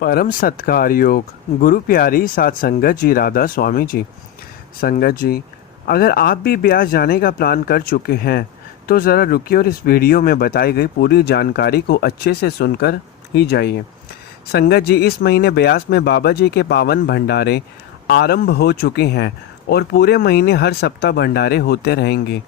परम सत्कार योग गुरु प्यारी साथ संगत जी राधा स्वामी जी। संगत जी, अगर आप भी ब्यास जाने का प्लान कर चुके हैं तो ज़रा रुकिए और इस वीडियो में बताई गई पूरी जानकारी को अच्छे से सुनकर ही जाइए। संगत जी, इस महीने ब्यास में बाबा जी के पावन भंडारे आरंभ हो चुके हैं और पूरे महीने हर सप्ताह भंडारे होते रहेंगे।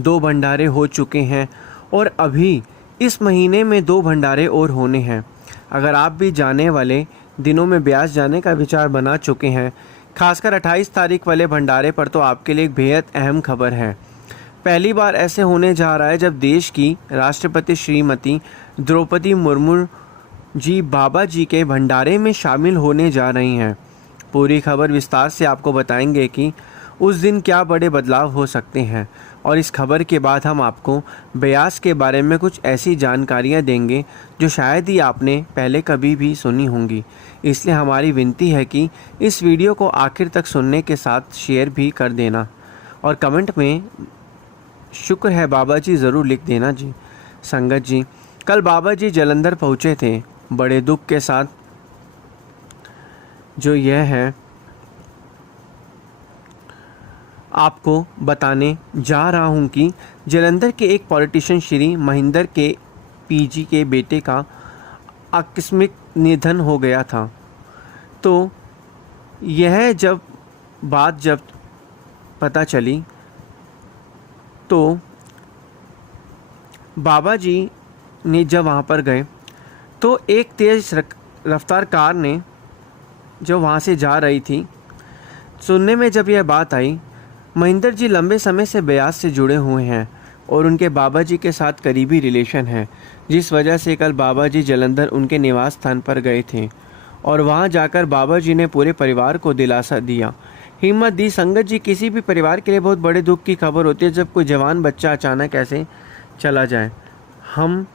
2 भंडारे हो चुके हैं और अभी इस महीने में 2 भंडारे और होने हैं। अगर आप भी जाने वाले दिनों में ब्यास जाने का विचार बना चुके हैं, खासकर 28 तारीख वाले भंडारे पर, तो आपके लिए एक बेहद अहम खबर है। पहली बार ऐसे होने जा रहा है जब देश की राष्ट्रपति श्रीमती द्रौपदी मुर्मू जी बाबा जी के भंडारे में शामिल होने जा रही हैं। पूरी खबर विस्तार से आपको बताएंगे कि उस दिन क्या बड़े बदलाव हो सकते हैं, और इस खबर के बाद हम आपको ब्यास के बारे में कुछ ऐसी जानकारियां देंगे जो शायद ही आपने पहले कभी भी सुनी होंगी। इसलिए हमारी विनती है कि इस वीडियो को आखिर तक सुनने के साथ शेयर भी कर देना और कमेंट में शुक्र है बाबा जी ज़रूर लिख देना जी। संगत जी, कल बाबा जी जालंधर पहुँचे थे। बड़े दुख के साथ जो यह है आपको बताने जा रहा हूं कि जालंधर के एक पॉलिटिशियन श्री महेंद्र के पीजी के बेटे का आकस्मिक निधन हो गया था। तो यह जब पता चली तो बाबा जी ने जब वहाँ पर गए तो एक तेज़ रफ्तार कार ने जो वहाँ से जा रही थी, सुनने में जब यह बात आई, महेंद्र जी लंबे समय से ब्यास से जुड़े हुए हैं और उनके बाबा जी के साथ करीबी रिलेशन है, जिस वजह से कल बाबा जी जालंधर उनके निवास स्थान पर गए थे और वहां जाकर बाबा जी ने पूरे परिवार को दिलासा दिया, हिम्मत दी। संगत जी, किसी भी परिवार के लिए बहुत बड़े दुख की खबर होती है जब कोई जवान बच्चा अचानक ऐसे चला जाए। हम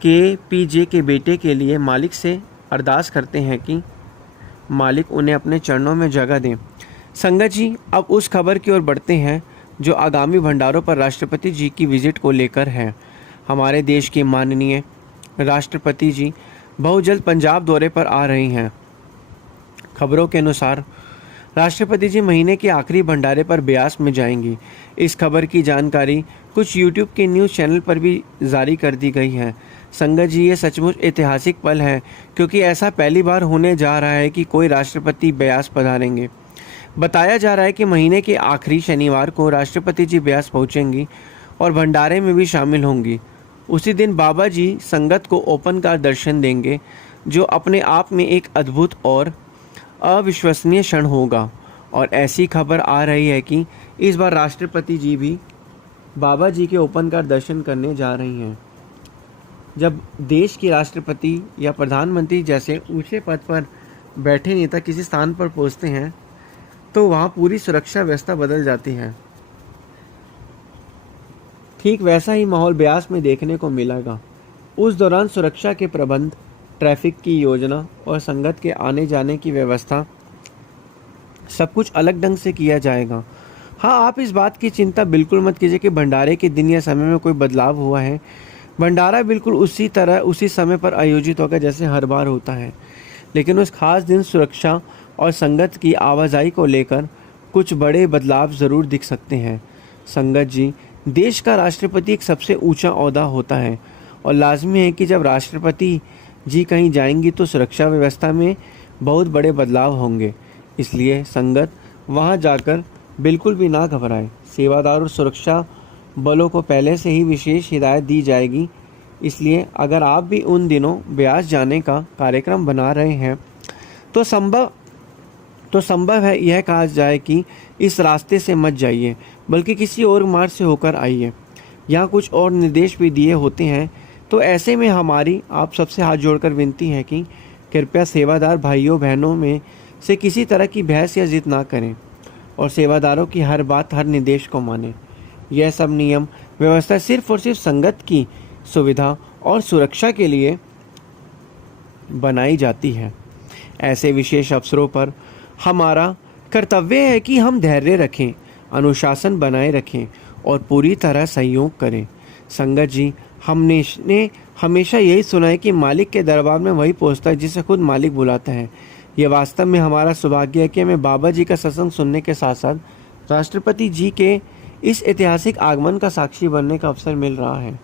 KPJ के बेटे के लिए मालिक से अरदास करते हैं कि मालिक उन्हें अपने चरणों में जगह दें। संगत जी, अब उस खबर की ओर बढ़ते हैं जो आगामी भंडारों पर राष्ट्रपति जी की विजिट को लेकर है। हमारे देश के माननीय राष्ट्रपति जी बहुत जल्द पंजाब दौरे पर आ रही हैं। खबरों के अनुसार राष्ट्रपति जी महीने के आखिरी भंडारे पर ब्यास में जाएंगी। इस खबर की जानकारी कुछ यूट्यूब के न्यूज़ चैनल पर भी जारी कर दी गई है। संगत जी, ये सचमुच ऐतिहासिक पल है क्योंकि ऐसा पहली बार होने जा रहा है कि कोई राष्ट्रपति ब्यास पधारेंगे। बताया जा रहा है कि महीने के आखिरी शनिवार को राष्ट्रपति जी ब्यास पहुंचेंगी और भंडारे में भी शामिल होंगी। उसी दिन बाबा जी संगत को ओपन कार दर्शन देंगे, जो अपने आप में एक अद्भुत और अविश्वसनीय क्षण होगा। और ऐसी खबर आ रही है कि इस बार राष्ट्रपति जी भी बाबा जी के ओपन कार दर्शन करने जा रही हैं। जब देश की राष्ट्रपति या प्रधानमंत्री जैसे ऊंचे पद पर बैठे नेता किसी स्थान पर पहुंचते हैं तो वहाँ पूरी सुरक्षा व्यवस्था बदल जाती है। ठीक वैसा ही माहौल ब्यास में देखने को मिलेगा। उस दौरान सुरक्षा के प्रबंध, ट्रैफिक की योजना और संगत के आने जाने की व्यवस्था सब कुछ अलग ढंग से किया जाएगा। हाँ, आप इस बात की चिंता बिल्कुल मत कीजिए कि भंडारे के दिन या समय में कोई बदलाव हुआ है। भंडारा बिल्कुल उसी तरह उसी समय पर आयोजित होगा जैसे हर बार होता है, लेकिन उस खास दिन सुरक्षा और संगत की आवाजाही को लेकर कुछ बड़े बदलाव ज़रूर दिख सकते हैं। संगत जी, देश का राष्ट्रपति एक सबसे ऊंचा ओहदा होता है और लाजमी है कि जब राष्ट्रपति जी कहीं जाएंगी तो सुरक्षा व्यवस्था में बहुत बड़े बदलाव होंगे। इसलिए संगत वहां जाकर बिल्कुल भी ना घबराए। सेवादार और सुरक्षा बलों को पहले से ही विशेष हिदायत दी जाएगी। इसलिए अगर आप भी उन दिनों ब्यास जाने का कार्यक्रम बना रहे हैं तो संभव है यह कहा जाए कि इस रास्ते से मत जाइए, बल्कि किसी और मार्ग से होकर आइए। यहाँ कुछ और निर्देश भी दिए होते हैं। तो ऐसे में हमारी आप सबसे हाथ जोड़कर विनती है कि कृपया सेवादार भाइयों बहनों में से किसी तरह की बहस या जिद ना करें और सेवादारों की हर बात, हर निर्देश को मानें। यह सब नियम व्यवस्था सिर्फ और सिर्फ संगत की सुविधा और सुरक्षा के लिए बनाई जाती है। ऐसे विशेष अवसरों पर हमारा कर्तव्य है कि हम धैर्य रखें, अनुशासन बनाए रखें और पूरी तरह सहयोग करें। संगत जी, हमने हमेशा यही सुना है कि मालिक के दरबार में वही पहुंचता है जिसे खुद मालिक बुलाता है। ये वास्तव में हमारा सौभाग्य है कि हमें बाबा जी का सत्संग सुनने के साथ साथ राष्ट्रपति जी के इस ऐतिहासिक आगमन का साक्षी बनने का अवसर मिल रहा है।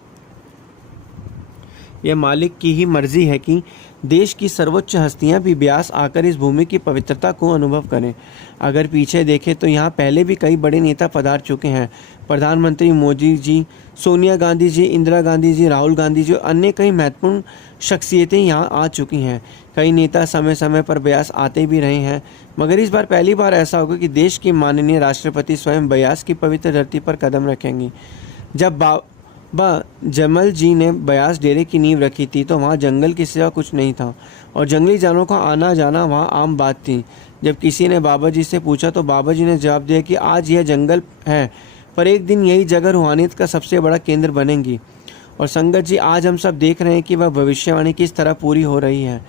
यह मालिक की ही मर्जी है कि देश की सर्वोच्च हस्तियां भी ब्यास आकर इस भूमि की पवित्रता को अनुभव करें। अगर पीछे देखें तो यहाँ पहले भी कई बड़े नेता पधार चुके हैं। प्रधानमंत्री मोदी जी, सोनिया गांधी जी, इंदिरा गांधी जी, राहुल गांधी जी और अन्य कई महत्वपूर्ण शख्सियतें यहाँ आ चुकी हैं। कई नेता समय समय पर ब्यास आते भी रहे हैं, मगर इस बार पहली बार ऐसा होगा कि देश की माननीय राष्ट्रपति स्वयं ब्यास की पवित्र धरती पर कदम रखेंगी। जब बाबा जमल जी ने ब्यास डेरे की नींव रखी थी तो वहाँ जंगल के सिवा कुछ नहीं था और जंगली जानवरों का आना जाना वहाँ आम बात थी। जब किसी ने बाबा जी से पूछा तो बाबा जी ने जवाब दिया कि आज यह जंगल है, पर एक दिन यही जगह रूहानियत का सबसे बड़ा केंद्र बनेंगी। और संगत जी, आज हम सब देख रहे हैं कि वह भविष्यवाणी किस तरह पूरी हो रही है।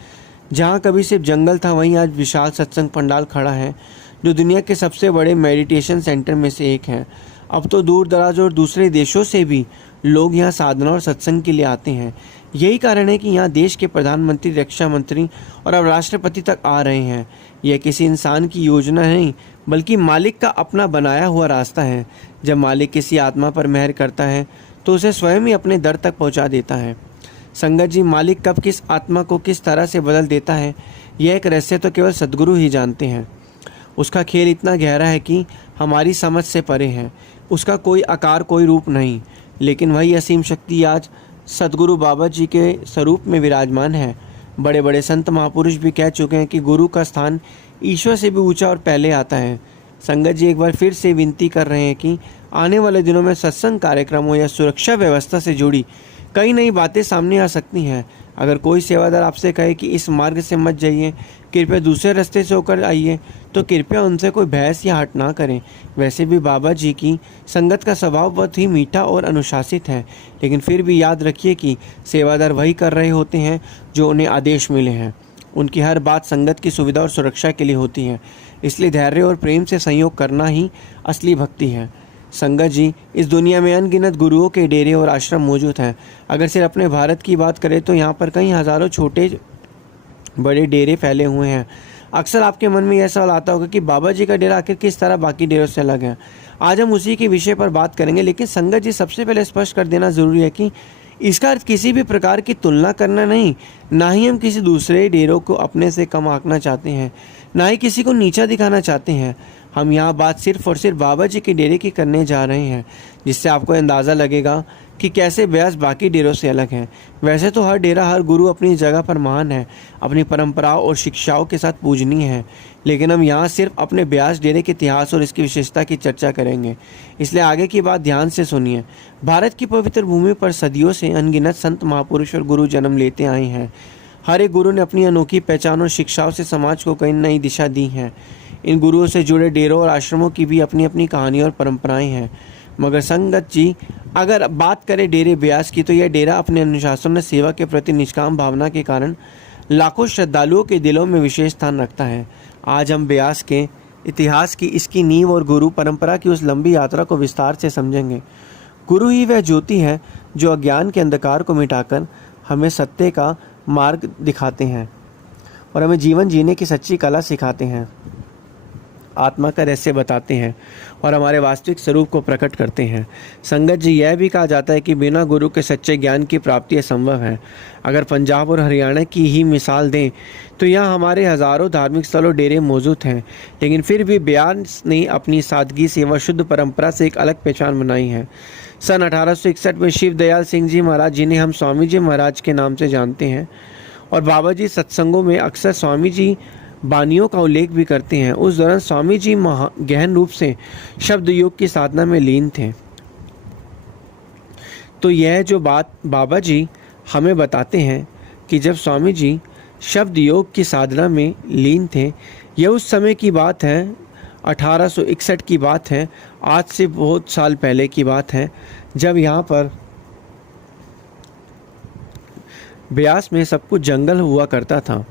जहाँ कभी सिर्फ जंगल था, वहीं आज विशाल सत्संग पंडाल खड़ा है, जो दुनिया के सबसे बड़े मेडिटेशन सेंटर में से एक है। अब तो दूर दराज और दूसरे देशों से भी लोग यहाँ साधना और सत्संग के लिए आते हैं। यही कारण है कि यहाँ देश के प्रधानमंत्री, रक्षा मंत्री और अब राष्ट्रपति तक आ रहे हैं। यह किसी इंसान की योजना नहीं, बल्कि मालिक का अपना बनाया हुआ रास्ता है। जब मालिक किसी आत्मा पर मेहर करता है तो उसे स्वयं ही अपने दर तक पहुँचा देता है। संगत जी, मालिक कब किस आत्मा को किस तरह से बदल देता है, यह एक रहस्य तो केवल सद्गुरु ही जानते हैं। उसका खेल इतना गहरा है कि हमारी समझ से परे है। उसका कोई आकार, कोई रूप नहीं, लेकिन वही असीम शक्ति आज सद्गुरु बाबा जी के स्वरूप में विराजमान है। बड़े बड़े संत महापुरुष भी कह चुके हैं कि गुरु का स्थान ईश्वर से भी ऊंचा और पहले आता है। संगत जी एक बार फिर से विनती कर रहे हैं कि आने वाले दिनों में सत्संग कार्यक्रमों या सुरक्षा व्यवस्था से जुड़ी कई नई बातें सामने आ सकती हैं। अगर कोई सेवादार आपसे कहे कि इस मार्ग से मत जाइए, कृपया दूसरे रास्ते से होकर आइए, तो कृपया उनसे कोई बहस या हट ना करें। वैसे भी बाबा जी की संगत का स्वभाव बहुत ही मीठा और अनुशासित है, लेकिन फिर भी याद रखिए कि सेवादार वही कर रहे होते हैं जो उन्हें आदेश मिले हैं। उनकी हर बात संगत की सुविधा और सुरक्षा के लिए होती है, इसलिए धैर्य और प्रेम से सहयोग करना ही असली भक्ति है। संगत जी, इस दुनिया में अनगिनत गुरुओं के डेरे और आश्रम मौजूद हैं। अगर सिर्फ अपने भारत की बात करें तो यहाँ पर कई हज़ारों छोटे बड़े डेरे फैले हुए हैं। अक्सर आपके मन में यह सवाल आता होगा कि बाबा जी का डेरा आखिर किस तरह बाकी डेरों से अलग है। आज हम उसी के विषय पर बात करेंगे, लेकिन संगत जी सबसे पहले स्पष्ट कर देना ज़रूरी है कि इसका अर्थ किसी भी प्रकार की तुलना करना नहीं, ना ही हम किसी दूसरे डेरों को अपने से कम आंकना चाहते हैं, ना ही किसी को नीचा दिखाना चाहते हैं। हम यहाँ बात सिर्फ और सिर्फ बाबा जी के डेरे की करने जा रहे हैं, जिससे आपको अंदाज़ा लगेगा कि कैसे ब्यास बाकी डेरों से अलग हैं। वैसे तो हर डेरा, हर गुरु अपनी जगह पर महान है, अपनी परंपराओं और शिक्षाओं के साथ पूजनीय है, लेकिन हम यहाँ सिर्फ अपने ब्यास डेरे के इतिहास और इसकी विशेषता की चर्चा करेंगे। इसलिए आगे की बात ध्यान से सुनिए। भारत की पवित्र भूमि पर सदियों से अनगिनत संत, महापुरुष और गुरु जन्म लेते आए हैं। हर एक गुरु ने अपनी अनोखी पहचान और शिक्षाओं से समाज को कई नई दिशा दी है। इन गुरुओं से जुड़े डेरों और आश्रमों की भी अपनी अपनी कहानियाँ और परंपराएं हैं। मगर संगत जी, अगर बात करें डेरे ब्यास की, तो यह डेरा अपने अनुशासन और सेवा के प्रति निष्काम भावना के कारण लाखों श्रद्धालुओं के दिलों में विशेष स्थान रखता है। आज हम ब्यास के इतिहास की, इसकी नींव और गुरु परंपरा की उस लंबी यात्रा को विस्तार से समझेंगे। गुरु ही वह ज्योति है जो अज्ञान के अंधकार को मिटाकर हमें सत्य का मार्ग दिखाते हैं और हमें जीवन जीने की सच्ची कला सिखाते हैं, आत्मा का रहस्य बताते हैं और हमारे वास्तविक स्वरूप को प्रकट करते हैं। संगत जी, यह भी कहा जाता है कि बिना गुरु के सच्चे ज्ञान की प्राप्ति असंभव है। अगर पंजाब और हरियाणा की ही मिसाल दें तो यहाँ हमारे हज़ारों धार्मिक स्थल और डेरे मौजूद हैं, लेकिन फिर भी ब्यास ने अपनी सादगी, सेवा, शुद्ध परंपरा से एक अलग पहचान बनाई है। सन 1861 में शिव दयाल सिंह जी महाराज, जिन्हें हम स्वामी जी महाराज के नाम से जानते हैं, और बाबा जी सत्संगों में अक्सर स्वामी जी बानियों का उल्लेख भी करते हैं। उस दौरान स्वामी जी गहन रूप से शब्द योग की साधना में लीन थे। तो यह जो बात बाबा जी हमें बताते हैं कि जब स्वामी जी शब्द योग की साधना में लीन थे, यह उस समय की बात है, 1861 की बात है, आज से बहुत साल पहले की बात है, जब यहाँ पर ब्यास में सब कुछ जंगल हुआ करता था।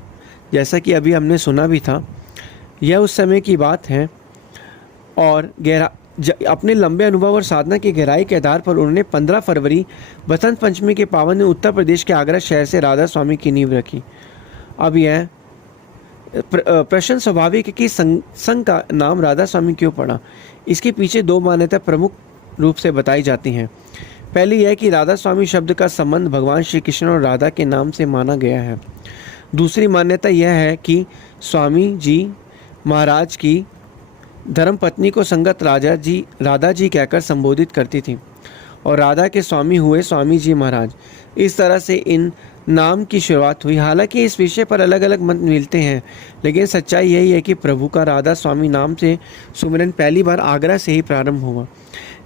जैसा कि अभी हमने सुना भी था, यह उस समय की बात है और अपने लंबे अनुभव और साधना की गहराई के आधार पर उन्होंने 15 फरवरी बसंत पंचमी के पावन दिन उत्तर प्रदेश के आगरा शहर से राधा स्वामी की नींव रखी। अब यह प्रश्न स्वाभाविक है कि संघ का नाम राधा स्वामी क्यों पड़ा। इसके पीछे दो मान्यताएं प्रमुख रूप से बताई जाती हैं। पहली यह कि राधा स्वामी शब्द का संबंध भगवान श्री कृष्ण और राधा के नाम से माना गया है। दूसरी मान्यता यह है कि स्वामी जी महाराज की धर्मपत्नी को संगत राधा जी कहकर संबोधित करती थी और राधा के स्वामी हुए स्वामी जी महाराज। इस तरह से इन नाम की शुरुआत हुई। हालांकि इस विषय पर अलग अलग मत मिलते हैं, लेकिन सच्चाई यही है कि प्रभु का राधा स्वामी नाम से सुमिरन पहली बार आगरा से ही प्रारंभ हुआ।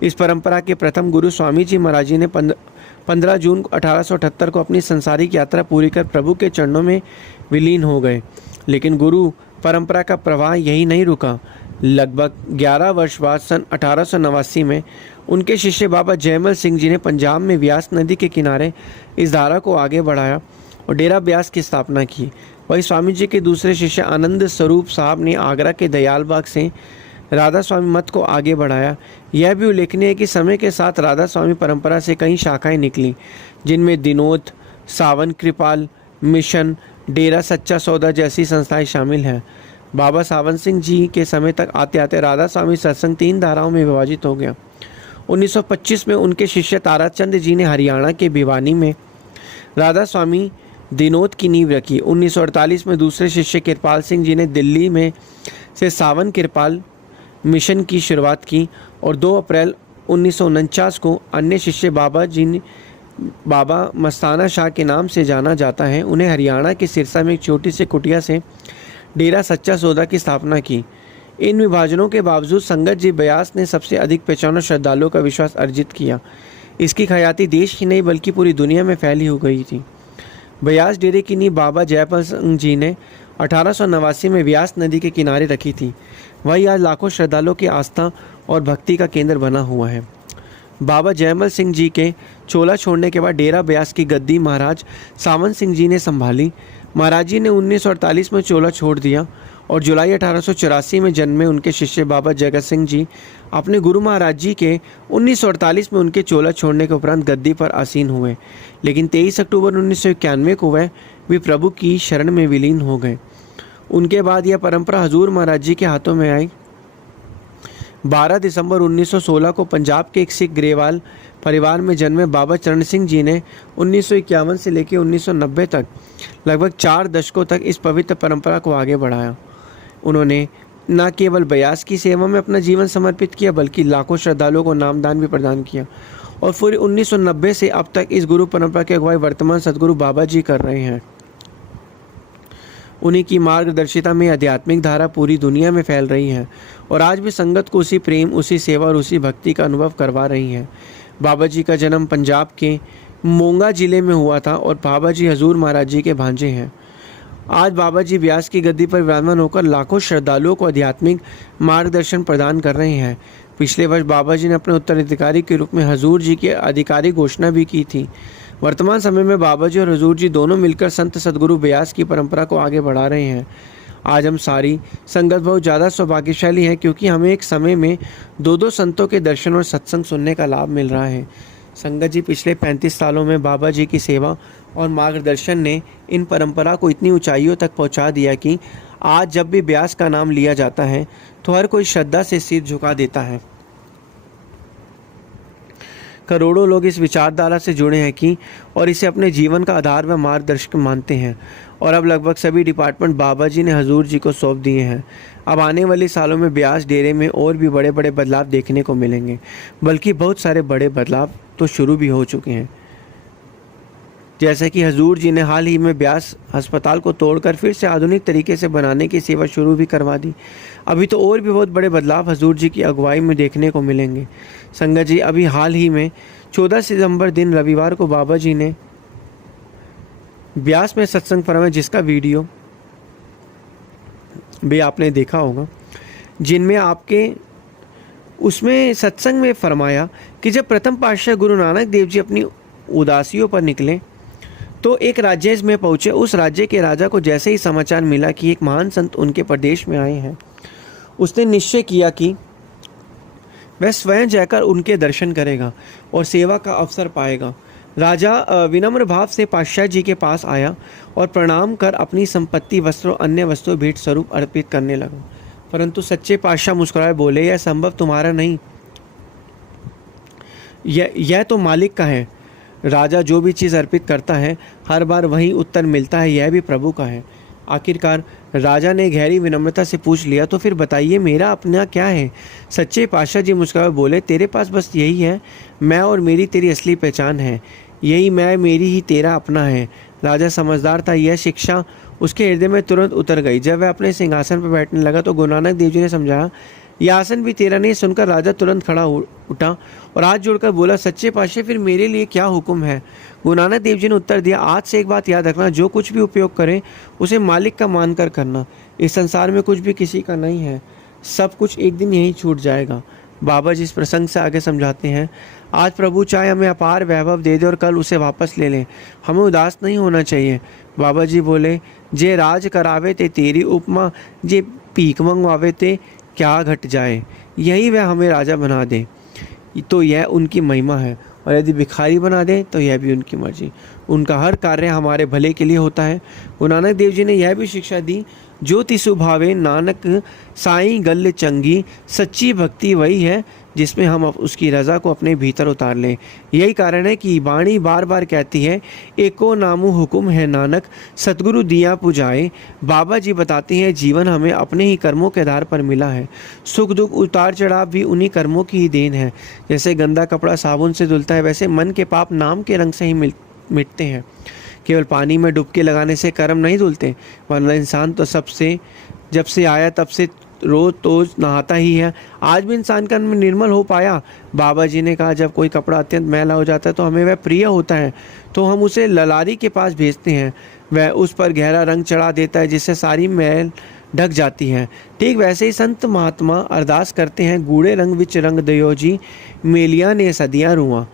इस परंपरा के प्रथम गुरु स्वामी जी महाराज जी ने 15 जून 1878 को अपनी संसारिक यात्रा पूरी कर प्रभु के चरणों में विलीन हो गए। लेकिन गुरु परंपरा का प्रवाह यही नहीं रुका। लगभग 11 वर्ष बाद सन 1889 में उनके शिष्य बाबा जयमल सिंह जी ने पंजाब में व्यास नदी के किनारे इस धारा को आगे बढ़ाया और डेरा ब्यास की स्थापना की। वहीं स्वामी जी के दूसरे शिष्य आनंद स्वरूप साहब ने आगरा के दयालबाग से राधा स्वामी मत को आगे बढ़ाया। यह भी उल्लेखनीय है कि समय के साथ राधा स्वामी परंपरा से कई शाखाएं निकली, जिनमें दिनोद, सावन कृपाल मिशन, डेरा सच्चा सौदा जैसी संस्थाएं शामिल हैं। बाबा सावन सिंह जी के समय तक आते आते राधा स्वामी सत्संग 3 धाराओं में विभाजित हो गया। 1925 में उनके शिष्य ताराचंद जी ने हरियाणा के भिवानी में राधा स्वामी दिनोद की नींव रखी। 1948 में दूसरे शिष्य कृपाल सिंह जी ने दिल्ली में से सावन कृपाल मिशन की शुरुआत की और 2 अप्रैल 1949 को अन्य शिष्य बाबा मस्ताना शाह के नाम से जाना जाता है, उन्हें हरियाणा के सिरसा में एक छोटी सी कुटिया से डेरा सच्चा सौदा की स्थापना की। इन विभाजनों के बावजूद संगत जी ब्यास ने सबसे अधिक पहचान श्रद्धालुओं का विश्वास अर्जित किया। इसकी ख्याति देश ही नहीं बल्कि पूरी दुनिया में फैली हो गई थी। ब्यास डेरे की नींव बाबा जयपाल सिंह जी ने 1889 में व्यास नदी के किनारे रखी थी। वही आज लाखों श्रद्धालुओं की आस्था और भक्ति का केंद्र बना हुआ है। बाबा जयमल सिंह जी के चोला छोड़ने के बाद डेरा ब्यास की गद्दी महाराज सावन सिंह जी ने संभाली। महाराज जी ने 1948 में चोला छोड़ दिया और जुलाई 1884 में जन्मे उनके शिष्य बाबा जगत सिंह जी अपने गुरु महाराज जी के 1948 में उनके चोला छोड़ने के उपरांत गद्दी पर आसीन हुए। लेकिन 23 अक्टूबर 1991 को वह भी प्रभु की शरण में विलीन हो गए। उनके बाद यह परंपरा हजूर महाराज जी के हाथों में आई। 12 दिसंबर 1916 को पंजाब के एक सिख ग्रेवाल परिवार में जन्मे बाबा चरण सिंह जी ने 1951 से लेकर 1990 तक लगभग 4 दशकों तक इस पवित्र परंपरा को आगे बढ़ाया। उन्होंने न केवल ब्यास की सेवा में अपना जीवन समर्पित किया बल्कि लाखों श्रद्धालुओं को नामदान भी प्रदान किया और फिर 1990 से अब तक इस गुरु परंपरा की अगुवाई वर्तमान सदगुरु बाबा जी कर रहे हैं। उन्हीं की मार्गदर्शिता में आध्यात्मिक धारा पूरी दुनिया में फैल रही है और आज भी संगत को उसी प्रेम, उसी सेवा और उसी भक्ति का अनुभव करवा रही है। बाबा जी का जन्म पंजाब के मोंगा जिले में हुआ था और बाबा जी हजूर महाराज जी के भांजे हैं। आज बाबा जी व्यास की गद्दी पर विराजमान होकर लाखों श्रद्धालुओं को आध्यात्मिक मार्गदर्शन प्रदान कर रहे हैं। पिछले वर्ष बाबा जी ने अपने उत्तराधिकारी के रूप में हजूर जी की आधिकारिक घोषणा भी की थी। वर्तमान समय में बाबा जी और हजूर जी दोनों मिलकर संत सदगुरु ब्यास की परंपरा को आगे बढ़ा रहे हैं। आज हम सारी संगत बहुत ज़्यादा सौभाग्यशाली है क्योंकि हमें एक समय में 2 संतों के दर्शन और सत्संग सुनने का लाभ मिल रहा है। संगत जी पिछले 35 सालों में बाबा जी की सेवा और मार्गदर्शन ने इन परंपरा को इतनी ऊंचाइयों तक पहुंचा दिया कि आज जब भी ब्यास का नाम लिया जाता है तो हर कोई श्रद्धा से सिर झुका देता है। करोड़ों लोग इस विचारधारा से जुड़े हैं कि और इसे अपने जीवन का आधार व मार्गदर्शक मानते हैं और अब लगभग सभी डिपार्टमेंट बाबा जी ने हजूर जी को सौंप दिए हैं। अब आने वाले सालों में ब्यास डेरे में और भी बड़े बड़े बदलाव देखने को मिलेंगे, बल्कि बहुत सारे बड़े बदलाव तो शुरू भी हो चुके हैं। जैसे कि हजूर जी ने हाल ही में ब्यास अस्पताल को तोड़कर फिर से आधुनिक तरीके से बनाने की सेवा शुरू भी करवा दी। अभी तो और भी बहुत बड़े बदलाव हजूर जी की अगुवाई में देखने को मिलेंगे। संगत जी, अभी हाल ही में 14 सितंबर दिन रविवार को बाबा जी ने ब्यास में सत्संग फरमाया, जिसका वीडियो भी आपने देखा होगा, जिनमें आपके उसमें सत्संग में फरमाया कि जब प्रथम पातशाह गुरु नानक देव जी अपनी उदासियों पर निकले तो एक राज्य में पहुँचे। उस राज्य के राजा को जैसे ही समाचार मिला कि एक महान संत उनके प्रदेश में आए हैं, उसने निश्चय किया कि वह स्वयं जाकर उनके दर्शन करेगा और सेवा का अवसर पाएगा। राजा विनम्र भाव से पातशाह जी के पास आया और प्रणाम कर अपनी संपत्ति, वस्त्रों, अन्य वस्तु भेंट स्वरूप अर्पित करने लगा। परंतु सच्चे पातशाह मुस्कुराए बोले, यह संभव तुम्हारा नहीं, यह तो मालिक का है। राजा जो भी चीज़ अर्पित करता है हर बार वही उत्तर मिलता है, यह भी प्रभु का है। आखिरकार राजा ने गहरी विनम्रता से पूछ लिया, तो फिर बताइए मेरा अपना क्या है? सच्चे पातशाह जी मुस्कुराए बोले, तेरे पास बस यही है, मैं और मेरी तेरी असली पहचान है, यही मैं, मेरी ही तेरा अपना है। राजा समझदार था, यह शिक्षा उसके हृदय में तुरंत उतर गई। जब वह अपने सिंहासन पर बैठने लगा तो गुरु नानक देव जी ने समझाया, यह आसन भी तेरा नहीं। सुनकर राजा तुरंत खड़ा उठा और हाथ जोड़कर बोला, सच्चे पातशाह फिर मेरे लिए क्या हुक्म है? गुरु नानक देव जी ने उत्तर दिया, आज से एक बात याद रखना, जो कुछ भी उपयोग करें उसे मालिक का मानकर करना। इस संसार में कुछ भी किसी का नहीं है, सब कुछ एक दिन यहीं छूट जाएगा। बाबा जी इस प्रसंग से आगे समझाते हैं, आज प्रभु चाहे हमें अपार वैभव दे दे और कल उसे वापस ले लें, हमें उदास नहीं होना चाहिए। बाबा जी बोले, जे राज करावे ते तेरी उपमा, जे भीख मंगवावे ते क्या घट जाए। यही वह हमें राजा बना दे तो यह उनकी महिमा है, और यदि भिखारी बना दे तो यह भी उनकी मर्जी। उनका हर कार्य हमारे भले के लिए होता है। गुरु नानक देव जी ने यह भी शिक्षा दी, जो तिसु भावे नानक साईं गल चंगी। सच्ची भक्ति वही है जिसमें हम उसकी रज़ा को अपने भीतर उतार लें। यही कारण है कि वाणी बार बार कहती है, एको नामु हुकुम है नानक, सतगुरु दिया पुजाए। बाबा जी बताते हैं, जीवन हमें अपने ही कर्मों के आधार पर मिला है। सुख दुख उतार चढ़ाव भी उन्हीं कर्मों की ही देन है। जैसे गंदा कपड़ा साबुन से धुलता है, वैसे मन के पाप नाम के रंग से ही मिटते हैं। केवल पानी में डुबकी लगाने से कर्म नहीं धुलते, वरना इंसान तो जब से आया तब से रोज तो नहाता ही है। आज भी इंसान का मन निर्मल हो पाया। बाबा जी ने कहा, जब कोई कपड़ा अत्यंत मैला हो जाता है तो हमें वह प्रिय होता है, तो हम उसे ललारी के पास भेजते हैं, वह उस पर गहरा रंग चढ़ा देता है जिससे सारी मैल ढक जाती है। ठीक वैसे ही संत महात्मा अरदास करते हैं, गूढ़े रंग विच रंग दयो जी, मेलिया ने सदियाँ रुआ।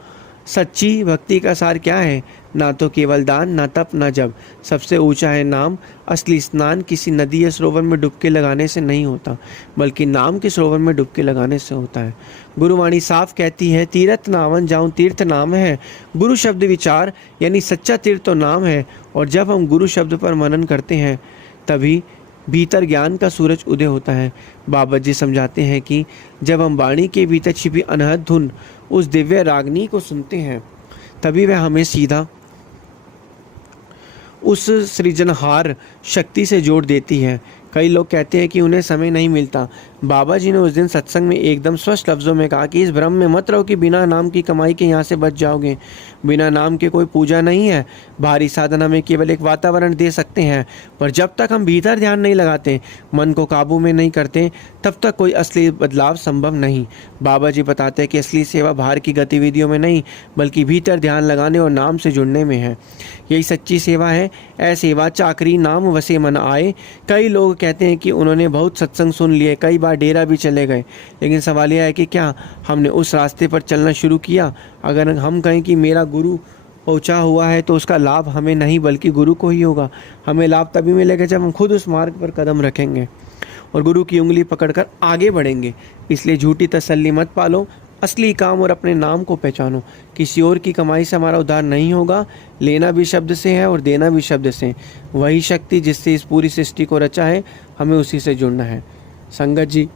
सच्ची भक्ति का सार क्या है? ना तो केवल दान, ना तप, ना जप, सबसे ऊंचा है नाम। असली स्नान किसी नदी या सरोवर में डुबकी लगाने से नहीं होता, बल्कि नाम के सरोवर में डुबकी लगाने से होता है। गुरुवाणी साफ कहती है, तीर्थ नावन जाऊं तीर्थ नाम है। गुरु शब्द विचार यानी सच्चा तीर्थ तो नाम है। और जब हम गुरु शब्द पर मनन करते हैं तभी भीतर ज्ञान का सूरज उदय होता है। बाबा जी समझाते हैं कि जब हम वाणी के भीतर छिपी अनहद धुन उस दिव्य रागनी को सुनते हैं, तभी वह हमें सीधा उस सृजनहार शक्ति से जोड़ देती है। कई लोग कहते हैं कि उन्हें समय नहीं मिलता। बाबा जी ने उस दिन सत्संग में एकदम स्पष्ट लफ्ज़ों में कहा कि इस भ्रम में मत रहो कि बिना नाम की कमाई के यहाँ से बच जाओगे। बिना नाम के कोई पूजा नहीं है। बाहरी साधन हमें केवल एक वातावरण दे सकते हैं, पर जब तक हम भीतर ध्यान नहीं लगाते, मन को काबू में नहीं करते, तब तक कोई असली बदलाव संभव नहीं। बाबा जी बताते हैं कि असली सेवा बाहर की गतिविधियों में नहीं, बल्कि भीतर ध्यान लगाने और नाम से जुड़ने में है। यही सच्ची सेवा है। सेवा चाकरी नाम वसे मन आए। कई लोग कहते हैं कि उन्होंने बहुत सत्संग सुन लिए, कई बार डेरा भी चले गए, लेकिन सवाल यह है कि क्या हमने उस रास्ते पर चलना शुरू किया? अगर हम कहें कि मेरा गुरु पहुंचा हुआ है तो उसका लाभ हमें नहीं बल्कि गुरु को ही होगा। हमें लाभ तभी मिलेगा जब हम खुद उस मार्ग पर कदम रखेंगे और गुरु की उंगली पकड़कर आगे बढ़ेंगे। इसलिए झूठी तसल्ली मत पालो, असली काम और अपने नाम को पहचानो। किसी और की कमाई से हमारा उद्धार नहीं होगा। लेना भी शब्द से है और देना भी शब्द से। वही शक्ति जिससे इस पूरी सृष्टि को रचा है, हमें उसी से जुड़ना है। संगत जी,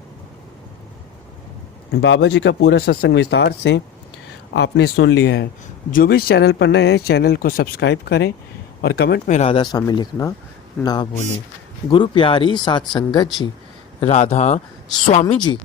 बाबा जी का पूरा सत्संग विस्तार से आपने सुन लिया है। जो भी इस चैनल पर नए हैं, चैनल को सब्सक्राइब करें और कमेंट में राधा स्वामी लिखना ना भूलें। गुरु प्यारी साथ संगत जी, राधा स्वामी जी।